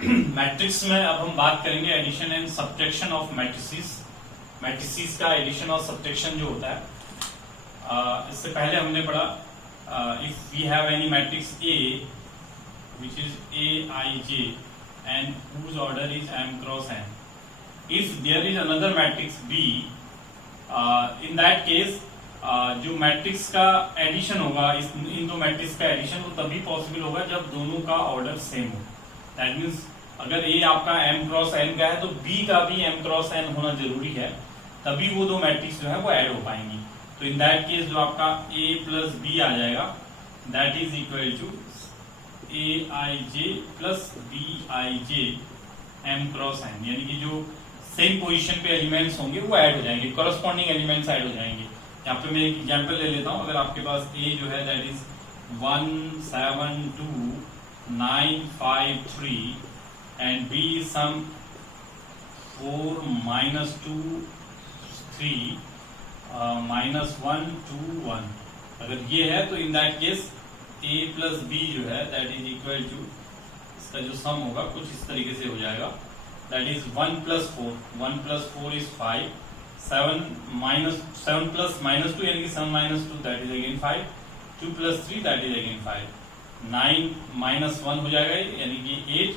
Matrix में अब हम बात करेंगे addition and subtraction of matrices. Matrices का एडिशन और सब्ट्रैक्शन जो होता है, इससे पहले हमने पढ़ा if we have any matrix A which is aij and whose order is m cross n. If there is another matrix b, in that case जो मैट्रिक्स का एडिशन होगा इन दो मैट्रिक्स का एडिशन वो तभी पॉसिबल होगा जब दोनों का ऑर्डर सेम हो। दैट मीन्स अगर ए आपका m क्रॉस n का है तो b का भी m क्रॉस n होना जरूरी है, तभी वो दो मैट्रिक्स जो है वो ऐड हो पाएंगी। तो इन दैट केस जो आपका a प्लस बी आ जाएगा that is equal to A I J plus B I J M cross N, यानी कि जो सेम पोजीशन पे एलिमेंट्स होंगे वो ऐड हो जाएंगे, कॉरस्पॉन्डिंग एलिमेंट्स ऐड हो जाएंगे। यहाँ पे मैं एक एग्जांपल ले लेता हूँ। अगर आपके पास ए जो है that is 1 7 2 9 5 3 and B is some 4 minus 2 3 minus 1 2 1, अगर ये है तो in that case a plus B जो है दैट इज इक्वल टू, इसका जो सम होगा कुछ इस तरीके से हो जाएगा that is 1 plus 4 is 5, 7 plus minus 2 यानी कि 7 minus 2 that is again 5, 2 plus 3 that is again 5, 9 minus 1 हो जाएगा यानी कि 8,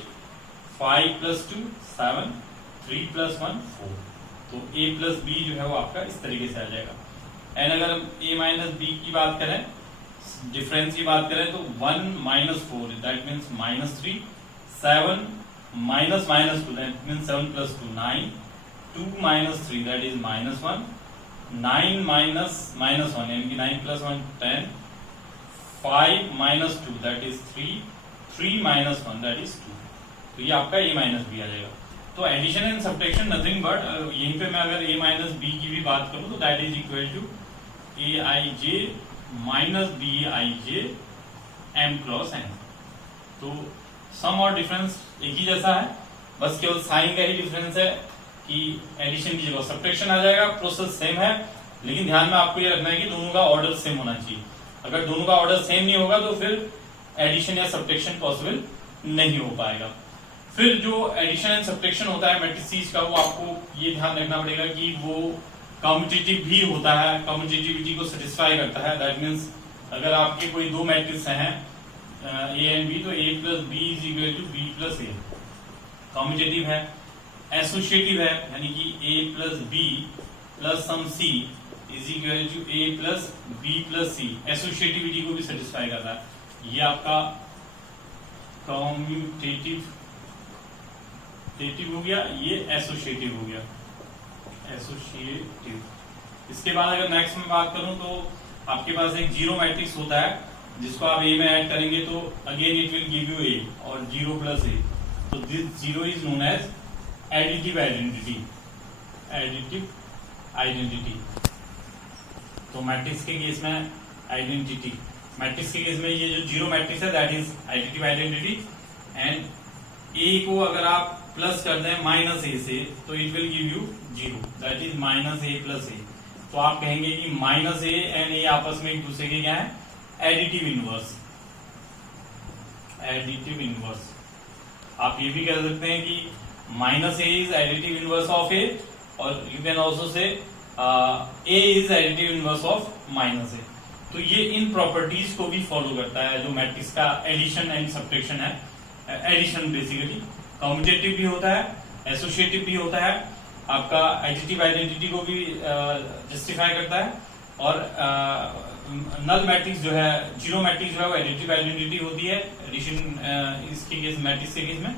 5 प्लस 2 7, 3 प्लस 1 4। तो a प्लस बी जो है वो आपका इस तरीके से आ जाएगा। एंड अगर हम a माइनस बी की बात करें, डिफरेंस की बात करें तो 1 minus 4 that means minus 3, 7 minus 2 that means 7 plus 2 9, 2 minus 3 that is minus 1, 9 minus 1 यानी कि 9 plus 1 10, 5 minus 2 that is 3, 3 minus 1 that is 2। तो ये आपका a माइनस बी आ जाएगा। तो addition and subtraction nothing but यहीं पे मैं अगर a माइनस बी की भी बात करूं तो that is equal to A I J minus B I J M cross N. तो सम और डिफरेंस एक ही जैसा है, बस केवल साइन का ही डिफरेंस है कि एडिशन की जगह सब्ट्रैक्शन आ जाएगा। प्रोसेस सेम है, लेकिन ध्यान में आपको ये रखना है कि दोनों का ऑर्डर सेम होना चाहिए। अगर दोनों का ऑर्डर सेम नहीं होगा तो फिर एडिशन या सब्ट्रैक्शन पॉसिबल नहीं हो पाएगा। फिर जो एडिशन एंड सब्ट्रैक्शन होता है मैट्रिसेस का, वो आपको ये ध्यान रखना पड़ेगा कि वो कम्यूटेटिव भी होता है, कम्यूटेटिविटी को सेटिस्फाई करता है। दैट मीन्स अगर आपके कोई दो मैट्रिक्स हैं ए एंड बी, तो A plus B is equal to B plus A, commutative है। एसोसिएटिव है यानी कि A plus B plus sum C is equal to A plus B plus C, associativity को भी सेटिस्फाई करता है। ये आपका कम्यूटेटिव हो गया, ये एसोसिएटिव हो गया, एसोसिएटिव। इसके बाद अगर नेक्स्ट में बात करूं तो आपके पास एक जीरो मैट्रिक्स होता है जिसको आप ए में ऐड करेंगे तो again it will give you A और 0 प्लस ए। तो this zero is known as additive identity, additive identity. तो मैट्रिक्स के केस में आइडेंटिटी, मैट्रिक्स के केस में ये जो जीरो मैट्रिक्स है that is additive identity. And A को अगर आप प्लस कर दें माइनस ए से तो it will give you 0 that is minus A plus A. तो आप कहेंगे कि माइनस ए एंड ए आपस में एक दूसरे के क्या है, एडिटिव इनवर्स, एडिटिव इनवर्स। आप ये भी कह सकते हैं कि minus A is additive inverse of A, और you can also say A is additive inverse of minus A. तो ये इन प्रॉपर्टीज को भी फॉलो करता है जो मैट्रिक्स का एडिशन एंड सब्ट्रैक्शन है। एडिशन बेसिकली कम्यूटेटिव भी होता है, एसोसिएटिव भी होता है, आपका एडिटिव आइडेंटिटी को भी जस्टिफाई करता है। और नल मैट्रिक्स जो है, जीरो मैट्रिक्स जो है वो एडिटिव आइडेंटिटी होती है एडिशन इसके केस, मैट्रिक्स के केस में।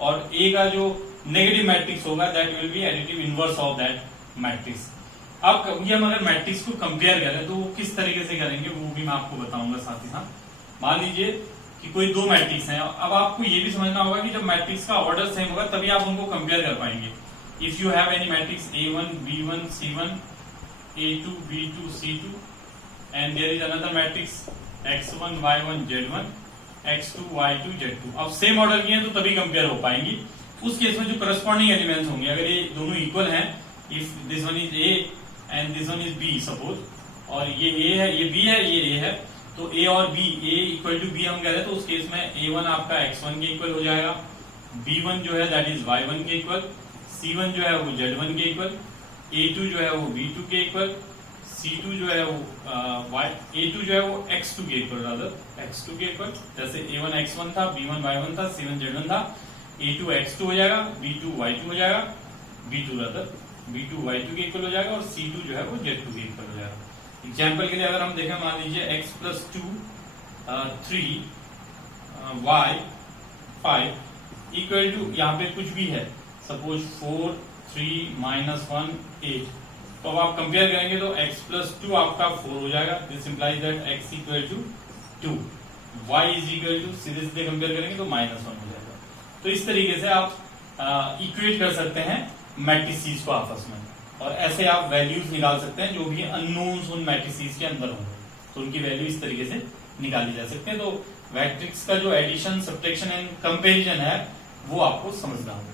और ए का जो नेगेटिव मैट्रिक्स होगा that will be additive inverse of that matrix. अब कभी हम अगर मैट्रिक्स को कंपेयर करें तो वो किस तरीके से करेंगे वो भी मैं आपको बताऊंगा साथ ही साथ। मान लीजिए कि कोई दो मैट्रिक्स हैं, अब आपको ये भी समझना होगा कि जब मैट्रिक्स का ऑर्डर सेम होगा तभी आप उनको कंपेयर कर पाएंगे। If you have any matrix A1 B1 C1 A2 B2 C2 and there is another matrix X1 Y1 Z1 X2 Y2 Z2, अब सेम ऑर्डर की हैं तो तभी कंपेयर हो पाएंगी। उस केस में जो करस्पॉन्डिंग एलिमेंट्स होंगे, अगर ये दोनों इक्वल हैं, if this one is A and this one is B suppose, और ये A है, ये B है, ये A है, तो A और B, A equal to B हम कह रहे हैं तो उस केस में A1 आपका X1 के इक्वल हो जाएगा B1 जो है दैट इज Y1 के इक्वल, C1 जो है वो Z1 के इक्वल, A2 जो है वो B2 के इक्वल, C2 जो है वो A2 जो है वो X2 के इक्वल, रादर X2 के इक्वल। जैसे A1 X1 था, B1 Y1 था, C1 Z1 था, A2 X2 हो जाएगा, B2 Y2 हो जाएगा, B2 रादर B2 Y2 के इक्वल हो जाएगा और C2 जो है वो Z2 के इक्वल हो जाएगा। एग्जाम्पल के लिए अगर हम देखें, मान लीजिए X plus 2 3 Y 5 equal to, यहाँ पे कुछ भी है, सपोज 4 3 माइनस 1 8, तो अब आप कंपेयर करेंगे तो x प्लस 2 आपका 4 हो जाएगा। This implies that x equal to 2, y is equal to, सीधे सीधे कंपेयर करेंगे तो -1 हो जाएगा। तो इस तरीके से आप इक्वेट कर सकते हैं मैट्रिसेस को आपस में, और ऐसे आप वैल्यूज निकाल सकते हैं जो भी अननोन्स उन मैट्रिसेस के अंदर होंगे, तो उनकी वैल्यू इस तरीके से निकाली जा सकती है। तो मैट्रिक्स का जो एडिशन, सब्ट्रैक्शन एंड कंपैरिजन है वो आपको समझना होगा।